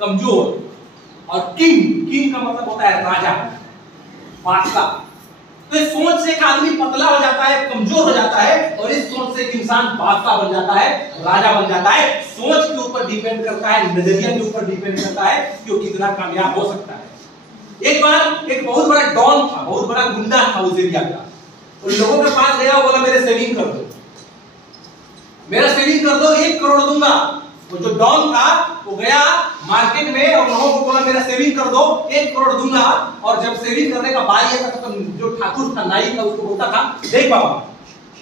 कमजोर। और किंग का मतलब होता है राजा, बादशाह। तो इस सोच से एक आदमी पतला हो जाता है, कमजोर हो जाता है, और इस सोच से एक इंसान बादशाह बन जाता है, राजा बन जाता है। सोच के ऊपर डिपेंड करता है, नजरिया के ऊपर डिपेंड करता है कि वो कितना कामयाब हो सकता है। एक बार एक बहुत बड़ा डॉन था, बहुत बड़ा गुंडा था उस एरिया का। उन लोगों के पास गया, बोला मेरे सेविंग कर दो, मेरा सेविंग कर दो, 1 करोड़ दूंगा। वो जो डॉन था वो गया मार्केट में और लोगों को बोला मेरा सेविंग कर दो, 1 करोड़ दूंगा। और जब सेविंग करने का बारी आता तो जो ठाकुर था, नाई था, उसको बोलता था देख बाबा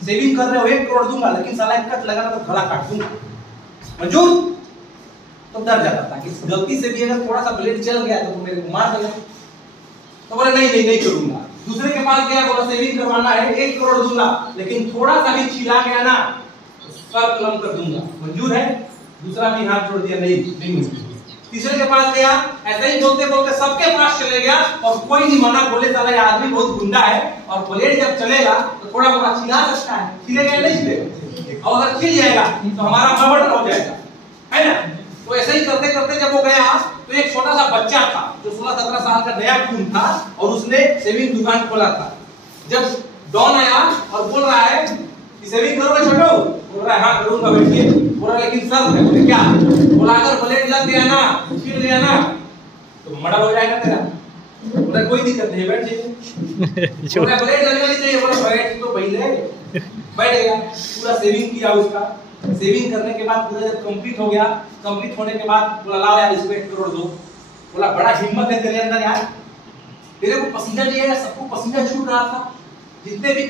सेविंग कर रहे हो, 1 करोड़ दूंगा, लेकिन साला एक कट लगा तो गला काट दूंगा, मंजूर? तो डर जाता था कि गलती से भी अगर थोड़ा सा ब्लेड चल गया तो मेरे को मार देगा। तो बोले नहीं करूंगा। दूसरे के पास गया, बोला सेविंग करवाना है, 1 करोड़ दूंगा, लेकिन थोड़ा सा भी छिला गया ना सर कलम कर दूंगा, मंजूर है? दूसरा भी हाथ जोड़ दिया, नहीं मंजूर। तीसरे के पास गया, ऐसे ही बोलते बोलते सबके पास चले गया और कोई नहीं मना, बोले साला ये आदमी बहुत गुंडा है और ब्लेड जब चलेगा तो थोड़ा मोड़ा छिला सकता है, छिलेगा नहीं छिलेगा, और अगर छिल जाएगा तो हमारा मर्डर हो जाएगा, है ना? तो ऐसे ही करते करते जब वो गया तो एक छोटा सा बच्चा था जो 16-17 साल का नया खून था और उसने सेविंग दुकान खोला था। जब डॉन आया और बोल रहा है कि सेविंग करोगे छोटो, बोल रहा है हाँ करूंगा, बैठिए। बोला लेकिन सर है, बोले क्या? बोला अगर ब्लेड लग गया ना, छिल गया ना तो मर्डर हो जाएगा तेरा। बोला कोई दिक्कत नहीं, बैठ जाइए। बोला ब्लेड लगना नहीं चाहिए, बोला बैठ तो पहले बैठ गया। पूरा सेविंग किया उसका। सेविंग करने के बाद पूरा जब कंप्लीट हो गया, कंप्लीट होने के बाद बोला लाओ यार इसको 1 करोड़ दो। बोला बड़ा हिम्मत है तेरे अंदर यार, तेरे को पसीना नहीं आया, सबको पसीना छूट रहा था। जितने भी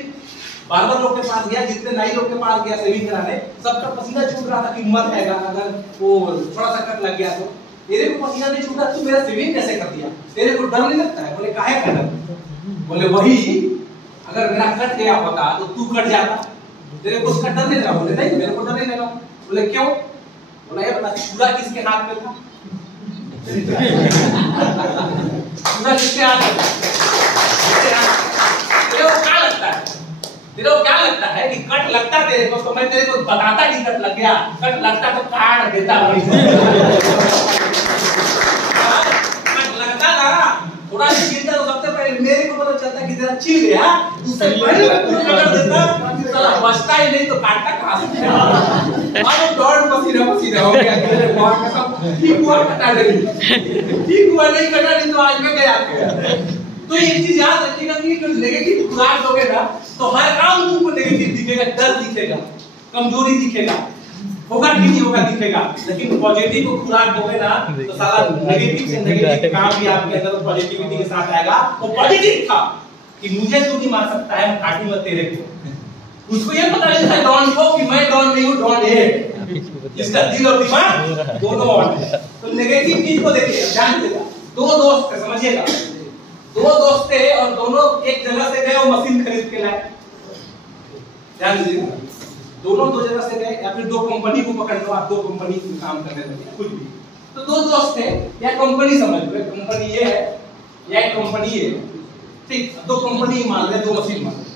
बार्बर लोग के पास गया, जितने नाई लोग के पास गया सेविंग कराने, सबका पसीना छूट रहा था कि मर जाएगा अगर वो थोड़ा सा कट लग गया तो। तेरे को पसीना नहीं छूटा, तू मेरा सेविंग कैसे कर दिया? तेरे को डर नहीं लगता है? बोले काहे का डर? बोले वही अगर मेरा कट गया होता तो तू कट जाता, तेरे को उसका डर नहीं लगा? बोले नहीं मेरे को डर नहीं लगा। बोले क्यों? बोला ये बता छुरा किसके हाथ में था? छुरा किसके हाथ में था? तेरे को क्या लगता है? तेरे को क्या लगता है कि कट लगता तेरे को तो मैं तेरे को बताता कि कट लग गया, कट लगता तो काट देता। कट लगता ना थोड़ा छिलता तो सबसे पहले मेरे को पता चलता कि तेरा छिल गया, उससे पहले मैं कट देता, साला बचता ही नहीं तो काटता कहां से? अब डॉट पसीना हो गया, तेरे बॉड का सब ठीक हुआ, कटा नहीं, ठीक हुआ नहीं, कटा नहीं तो आज मैं गया। तो एक चीज याद रखिएगा कि जो नेगेटिव खुराक दोगे ना तो हर काम तुमको नेगेटिव दिखेगा, डर दिखेगा, कमजोरी दिखेगा, होगा कि नहीं होगा दिखेगा। लेकिन पॉजिटिव को खुराक दोगे ना तो सारा नेगेटिव से नेगेटिव काम भी आपके अंदर पॉजिटिविटी के साथ आएगा। वो पॉजिटिव था कि मुझे तू नहीं मार सकता है, काटूंगा तेरे को। उसको ये पता नहीं था डॉन को कि मैं डॉन नहीं हूं, डॉन है। इसका दिल और दिमाग दोनों ऑन है। तो नेगेटिव चीज को देखिए, ध्यान देगा। दो दोस्त समझिएगा, दो दोस्त थे और दोनों एक जगह से गए और मशीन खरीद के लाए। ध्यान दीजिएगा, दोनों दो जगह से गए या फिर दो कंपनी को पकड़ लो, आप दो कंपनी में काम करने लगे कुछ भी। तो दो दोस्त थे या कंपनी समझ लो, एक कंपनी ये है या एक कंपनी ये है, ठीक? दो कंपनी मान ले, दो मशीन मान ले।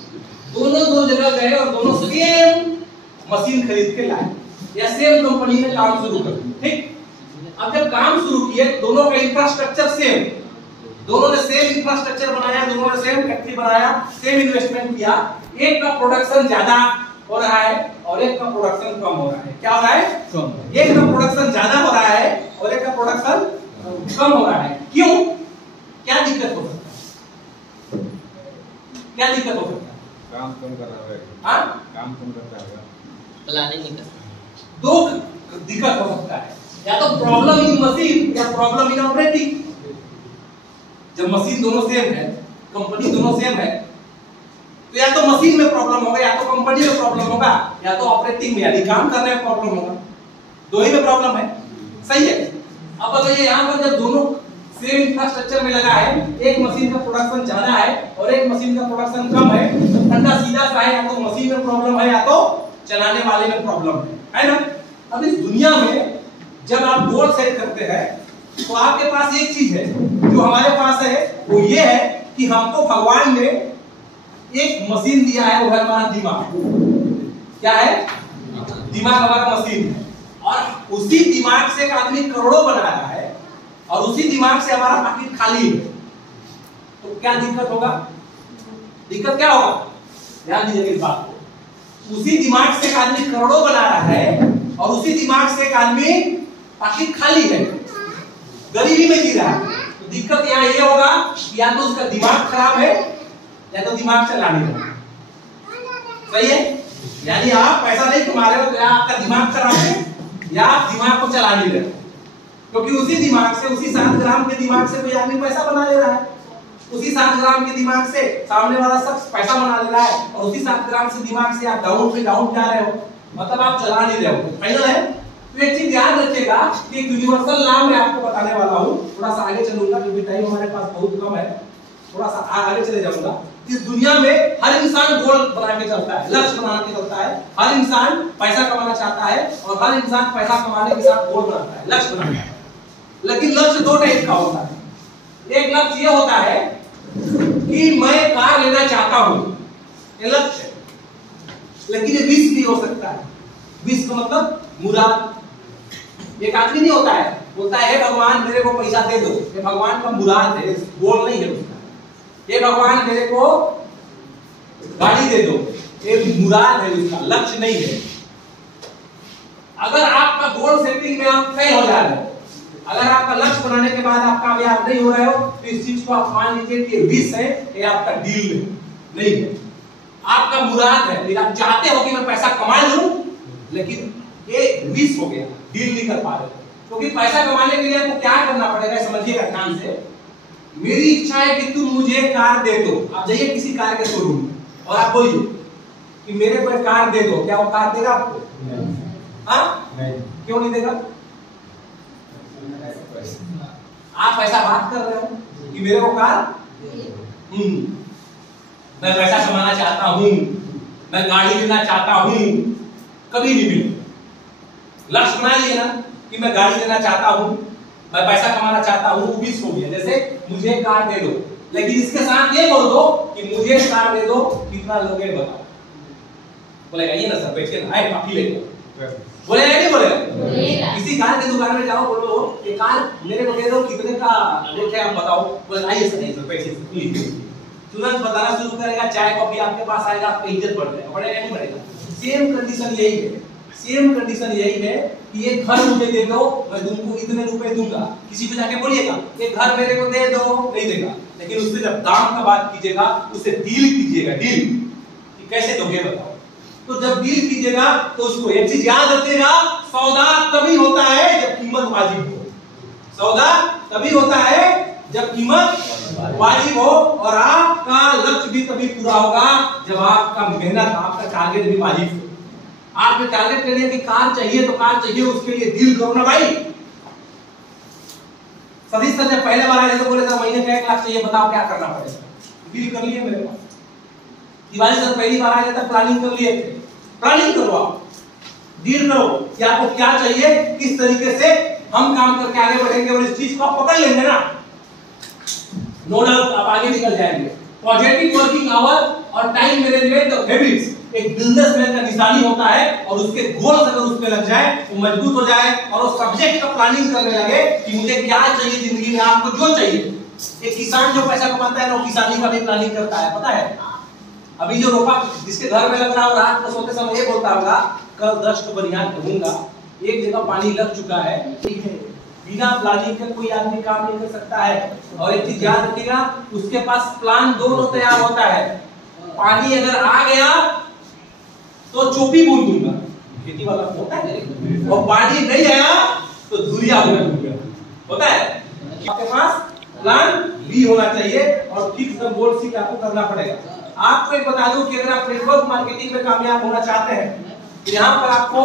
दोनों दो जगह गए और दोनों सेम मशीन खरीद के लाए या सेम कंपनी में काम शुरू कर दिया, ठीक? अब जब काम शुरू किए दोनों का इंफ्रास्ट्रक्चर सेम, दोनों ने सेम इंफ्रास्ट्रक्चर बनाया, दोनों ने सेम फैक्ट्री बनाया, सेम इन्वेस्टमेंट किया। एक का प्रोडक्शन ज्यादा हो रहा है और एक का प्रोडक्शन कम हो रहा है। क्या हो रहा है? कम। एक का प्रोडक्शन ज्यादा हो रहा है और एक का प्रोडक्शन कम हो रहा है। क्यों? क्या दिक्कत हो सकता है? क्या दिक्कत हो सकता है? काम कम कर रहा है। हाँ, काम कम करता है, प्लानिंग नहीं करता। दो दिक्कत हो सकता है, या तो प्रॉब्लम इन मशीन या प्रॉब्लम इन ऑपरेटिंग। जब मशीन दोनों सेम है, कंपनी दोनों सेम है, तो या तो मशीन में प्रॉब्लम होगा, या तो कंपनी में प्रॉब्लम होगा, या तो ऑपरेटिंग में यानी काम करने में प्रॉब्लम होगा। दो ही में प्रॉब्लम है, सही है? अब बताइए यहाँ पर जब दोनों सेम इंफ्रास्ट्रक्चर में लगा है, एक मशीन का प्रोडक्शन ज्यादा है और एक मशीन का प्रोडक्शन कम है, तो फंडा सीधा सा है, या तो मशीन में प्रॉब्लम है या तो चलाने वाले में प्रॉब्लम है ना? अब इस दुनिया में जब आप गोल सेट करते हैं तो आपके पास एक चीज है जो हमारे पास है, वो ये है कि हमको भगवान ने एक मशीन दिया है, वो है हमारा दिमाग। क्या है? दिमाग हमारा मशीन है और उसी दिमाग से एक आदमी करोड़ों बना रहा है उसी दिमाग से हमारा पाकिट खाली है, तो क्या दिक्कत होगा? दिक्कत क्या होगा? ध्यान दीजिएगा इस बात को। उसी दिमाग से एक आदमी करोड़ों बना रहा है और उसी दिमाग से एक आदमी पाकिट खाली है, गरीबी में जी रहा है। तो दिक्कत यहाँ ये होगा कि या तो उसका दिमाग खराब है या तो दिमाग चला नहीं रहा। सही है? यानी आप पैसा नहीं कमा रहे हो तो या आपका दिमाग खराब है या आप दिमाग को चला नहीं रहे हो, क्योंकि उसी दिमाग से, उसी 7 ग्राम के दिमाग से कोई आदमी पैसा बना ले रहा है, उसी 7 ग्राम के दिमाग से सामने वाला शख्स पैसा बना ले रहा है और उसी 7 ग्राम से दिमाग से आप डाउन पे डाउन जा रहे हो, मतलब आप चला नहीं रहे हो। फाइनल है? तो एक चीज याद रखिएगा कि एक यूनिवर्सल लॉ मैं आपको बताने वाला हूं, थोड़ा सा आगे चलूंगा क्योंकि टाइम हमारे पास बहुत कम है, थोड़ा सा आगे चले जाऊंगा। इस दुनिया में हर इंसान गोल बना के चलता है, लक्ष्य बना के चलता है। हर इंसान पैसा कमाना चाहता है और हर इंसान पैसा कमाने के साथ गोल बनाता है, लक्ष्य बनाता है। लेकिन लक्ष्य 2 टाइप का होता है। एक लक्ष्य ये होता है कि मैं कार लेना चाहता हूं, ये लक्ष्य है, लेकिन ये विश भी हो सकता है। विश का मतलब मुराद। एक आदमी नहीं होता है, बोलता है हे भगवान मेरे को पैसा दे दो, ये भगवान का मुराद है, गोल नहीं है उसका। ये भगवान मेरे को गाड़ी दे दो, ये मुराद है उसका, लक्ष्य नहीं है। अगर आपका गोल सेटिंग में आप फेल हो जा रहे हो, अगर आपका लक्ष्य बनाने के बाद आप कामयाब नहीं हो रहे हो, तो इस चीज को आप मान लीजिए कि विश है, ये आपका डील नहीं है, आपका मुराद है। फिर आप चाहते हो कि मैं पैसा कमा लूं, लेकिन ये विश हो गया, डील नहीं कर पा रहे। क्योंकि पैसा कमाने के लिए आपको क्या करना पड़ेगा, समझिएगा ध्यान से। मेरी इच्छा है कि तुम मुझे कार दे दो। आप जाइए किसी कार के शोरूम में और आप बोलिए कि मेरे को कार दे दो, क्या वो कार देगा आपको? हाँ? क्यों नहीं देगा? आप ऐसा बात कर रहे हो कि मेरे को कार, मैं पैसा कमाना चाहता हूं, मैं गाड़ी लेना चाहता हूं, कभी नहीं मिले। लक्ष्य बना लिया ना कि मैं गाड़ी लेना चाहता हूं, मैं पैसा कमाना चाहता हूं, वो विश हो गया। जैसे मुझे कार दे दो, लेकिन इसके साथ ये बोल दो कि मुझे कार दे दो, कितना लोगे बताओ? बोलेगा ये ना सर, बैठिए ना, आए काफी ले लो। बोलेगा नहीं बोलेगा? किसी कार की दुकान में जाओ, बोलो ये कार मेरे को दे दो, कितने का रेट है आप बताओ? बोलेगा आइए सर, नहीं सर, बैठिए प्लीज। तुरंत बताना शुरू करेगा, चाय कॉफी आपके पास आएगा, आपकी इज्जत बढ़ जाएगा, बढ़ेगा नहीं बढ़ेगा? सेम कंडीशन यही है, सेम कंडीशन यही है कि ये घर मुझे दे दो, मैं तुमको इतने रुपए दूंगा। किसी को जाके बोलिएगा ये घर मेरे को दे दो, नहीं देगा। लेकिन उससे जब दाम का बात कीजिएगा, उससे डील कीजिएगा, डील कि कैसे दोगे बताओ। तो जब डील कीजिएगा तो उसको एक चीज याद रखिएगा, सौदा तभी होता है जब कीमत वाजिब हो। सौदा तभी होता है जब कीमत वाजिब हो, और आपका लक्ष्य भी तभी पूरा होगा जब आपका मेहनत, आपका टारगेट भी वाजिब हो। आपने टारगेट कर लिया कि कार चाहिए तो कार चाहिए, उसके लिए डील करो ना भाई। सतीश सर जब पहले बार आए तो बोले सर महीने का 1 लाख चाहिए, बताओ क्या करना पड़ेगा? डील कर लिए मेरे पास। दिवाली सर पहली बार आए तब प्लानिंग कर लिए थे, प्लानिंग करो, आप डील करो कि आपको क्या चाहिए, किस तरीके से हम काम करके आगे बढ़ेंगे, और इस चीज को आप पकड़ लेंगे ना, नो डाउट आप आगे निकल जाएंगे। पॉजिटिव वर्किंग आवर और टाइम मैनेजमेंट हैबिट्स एक बिजनेसमैन का निशानी होता है, और उसके गोल्स अगर उस पे लग जाए, वो मजबूत हो जाए और वो सब्जेक्ट का प्लानिंग करने लगे कि मुझे क्या चाहिए जिंदगी में, आपको जो चाहिए। एक किसान जो पैसा कमाता है ना, वो किसानी का भी प्लानिंग करता है, पता है? अभी जो रोपा जिसके घर में लग रहा है, रात को सोते समय ये बोलता होगा कल 10 को बनियान कहूंगा, एक जगह पानी लग चुका है, ठीक है, बिना प्लानिंग के कोई आदमी काम नहीं कर सकता है। और एक चीज याद रखिएगा, उसके पास प्लान दोनों तैयार होता है। पानी अगर आ गया तो चोपी बूंद दूंगा, खेती वाला होता है, और पानी नहीं आया तो धुरिया होता है। आपके पास प्लान बी होना चाहिए और फिक्स द गोल सी आपको करना पड़ेगा। आपको एक बता दूं कि अगर आप नेटवर्क मार्केटिंग में कामयाब होना चाहते हैं, यहाँ पर आपको